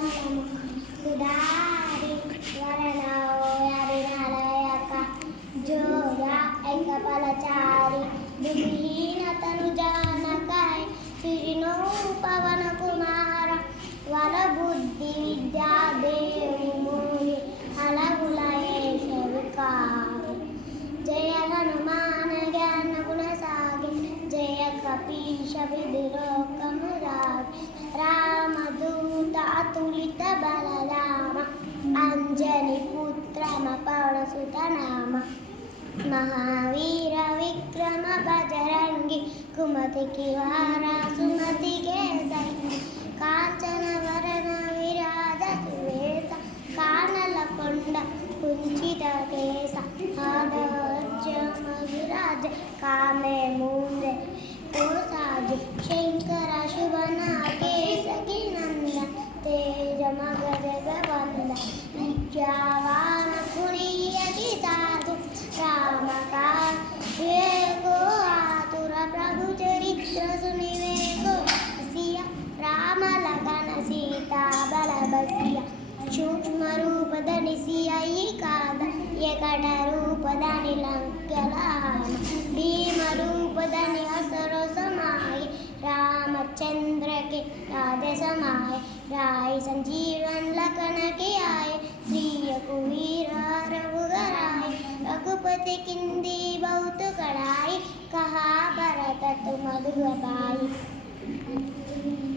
కమలము సుధారి వరణాలయక జోర ఐకపలచారి బుద్ధిహీనతను జానకాయ సిరినో పవన కుమార వర బుద్ధి విద్యా దేవి మూలి అలగులయేష వికార జయ హనుమాన జ్ఞాన గుణ సాగి జయ కపీశ విధిలోకమురాగి రామదూత అతులిత బలరామ అంజని పుత్రమ పవనసుత నామ మహావీర విక్రమ బజరంగి కుమతికి వారా సుమతి కేసరి కాంచన వరణ విరాజ సువేశ కానల కొండ కుంచిత కేశ ఆదర్శ మధురాజ కామే ముందే కోసాజ శంకర శుభన కేసకి నంద తేజ మగధ వంద విద్యావాన పుణ్యకి సాధు రామకార్యేకో ఆతుర ప్రభు చరిత్ర సునివేకో సియ రామ లగన సీతా బల బసియ సూక్ష్మ రూపదని సియి కాద ఏకట రూపదని లంకెలాన భీమ రూపదని అసరో సమాయ रामचंद्र के राधे समाय राय संजीवन लखन के आए श्री रघुवीर रघुगराय रघुपति किंदी बहुत कड़ाई कहा भरत तुम मधुर पाई।